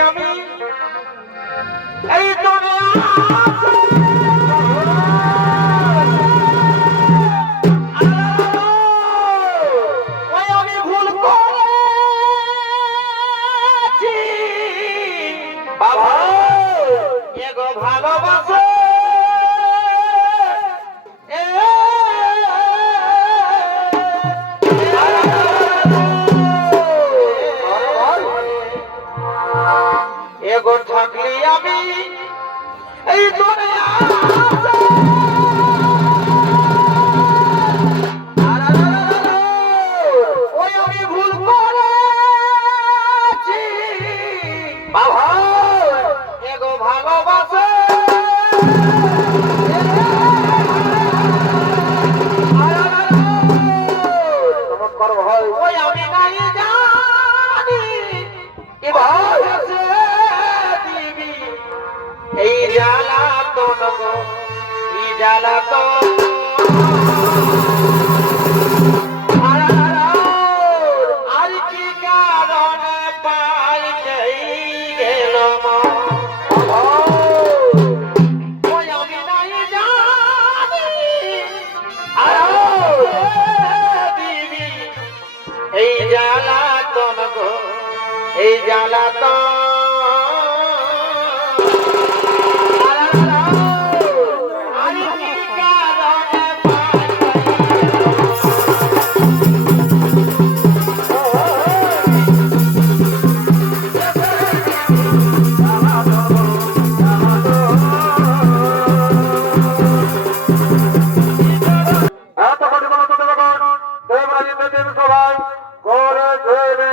আমি এই দুনিয়া আমি ভুল করেছি বাবা এগো ভালোবাসে এগো থাকলি আমি এই দুনিয়া ওই আমি ভুল করেছি বাবা এগো ভালোবাসে চমৎকার ভাই ওই আমি নাই জানি কি ভালোবাসে দিবি এই জ্বালাতন গো এই জ্বালাতন আর কি কারণে পার গেল ওই আমি নাই জানি দিবি এই জ্বালাতন গো এই জ্বালাতন সবাই করে ধরে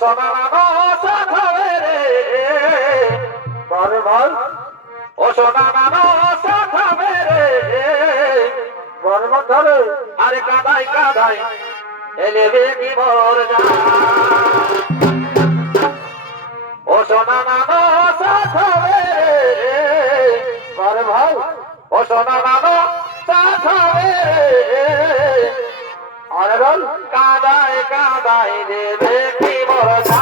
সোনা নানো সাথে রে বারে বার ও সোনা নানো সাথে রে বারে বার ধরে আরে কাদাই কাদাই এলেবে কি মোর যা ও সোনা নানো সাথে রে বারে ভাই ও সোনা নানো সাথে রে আরে বল কাদাই কাদাই দেবে কি মোর যা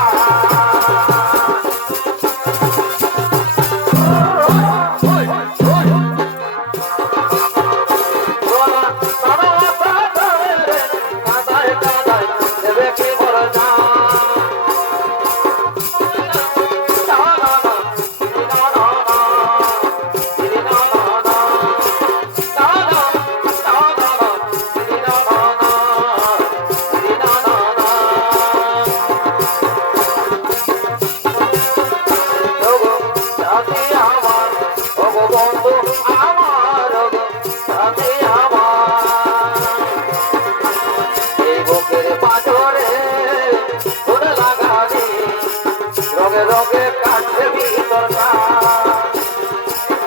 রোগে কাছে ভিতর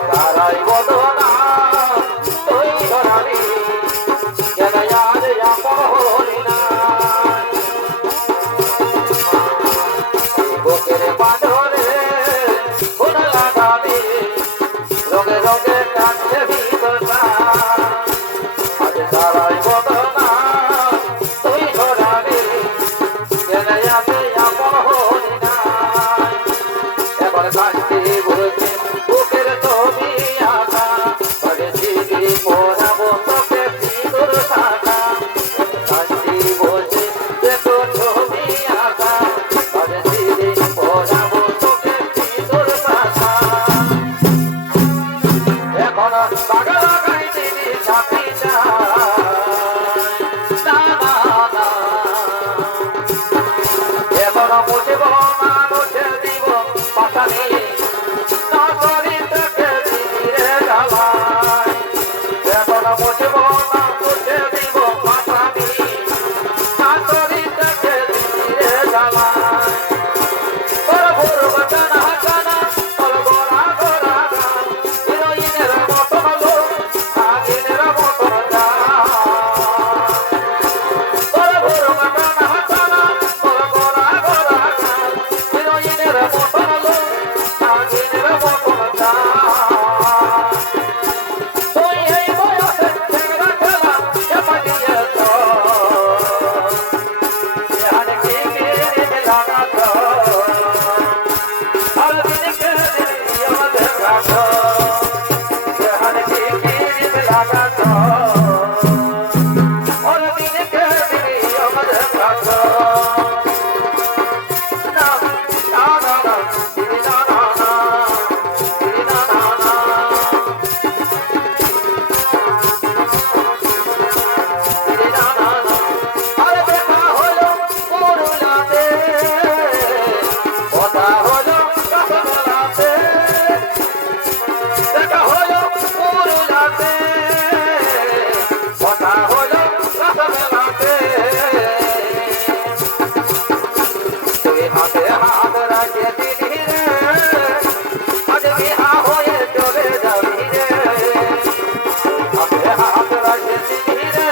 তারাই বদনা তুই ধরাবি কেন আর আপন হলি না বুকের পাঁজরে ফুল লাগাবি রোগে রোগে কাছে ভিতর আজ তারাই বদনা তুই ধরাবি কেন আর আপন হলি না কান্তি বলছে বুকের ছবি আঁকা পড়েছি পড়াবো তোকে সিঁদুর শাখা কান্তি বলছে দেখো ছবি আঁকা পড়েছি পড়াবো তোকে সিঁদুর শাখা এখন বাগা লাগাই দিদি সাথী এখন মুছব না মুছে দিব পাশানি মুছব না মুছে দিব পাশানি নাচরিতে ধীরে জ্বালায় তোর ভোর বাজানা হাজানা তোর গোরা গোরা গান হিরোইনের মতো হলো নাগিনের মতো যা তোর ভোর বাজানা হাজানা তোর গোরা গোরা গান হিরোইনের মতো হলো নাগিনের মতো যা তুই এই বয়সে ছেড়া খেলা চাপাটিয়ে তো এখানে কি লাগা তো আলবিনকে দিয়ে আমাদের রাখো এখানে কি লাগা তো আলবিনকে দিয়ে আমাদের রাখো না না না না দিদি না না না দিদি না না না দিদি না না না আরে দেখা হলো করুণাতে কথা হলো কাছাকাছি দেখা হলো করুণাতে কথা হলো কাছাকাছি তুই হাতে হাত রাখে দিদি রে আজ বিহা হয়ে চলে যাবি রে হাতে হাত রাখে দিদি রে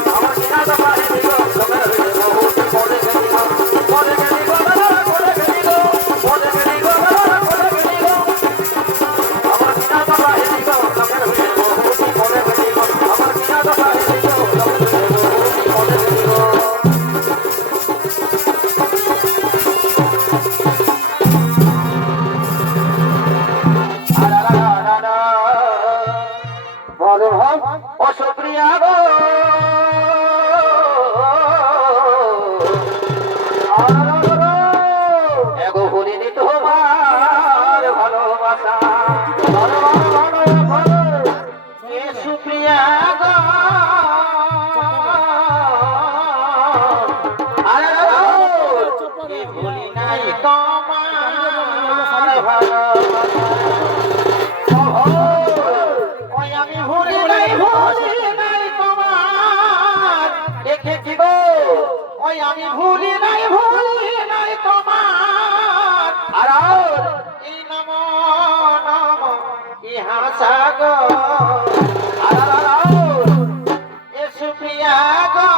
আমার আমি ভুলি নাই তোমার আর এই নম নম ইহা সাগর এ সুপ্রিয়া গো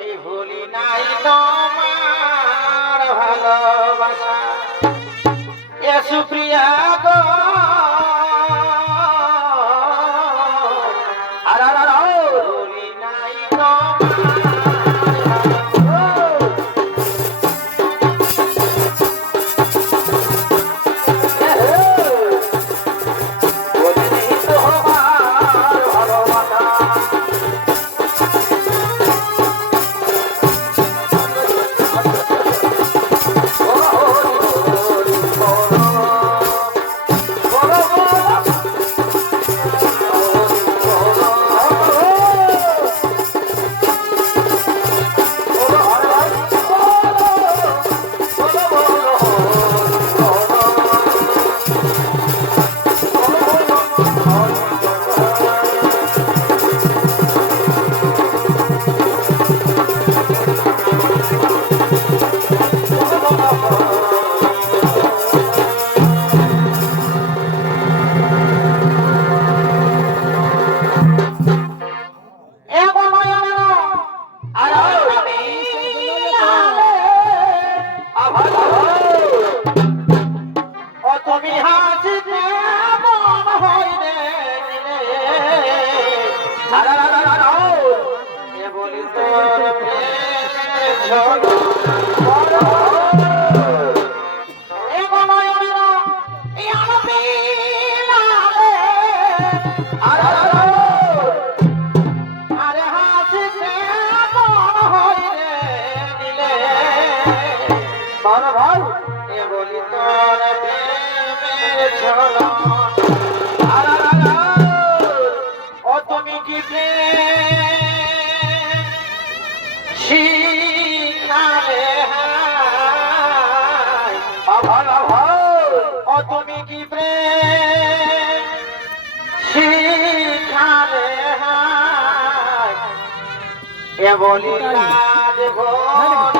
এই ভুলি নাই তোমার ভালোবাসা এ সুপ্রিয়া গো ভুলি নাই তোমার তুমি হাসিতে মন হইলে এ বলি তোর প্রেমের ঝড় এ বনয়নের এই আনন্দে আরে হাসিতে মন হইলে দিলে বড় ভাই এ বলি তোর প্রেমের ঝড় ও তুমি কি প্রেম শিখালে ও তুমি কি প্রেম শিখালে এ বলি কাজ ভোর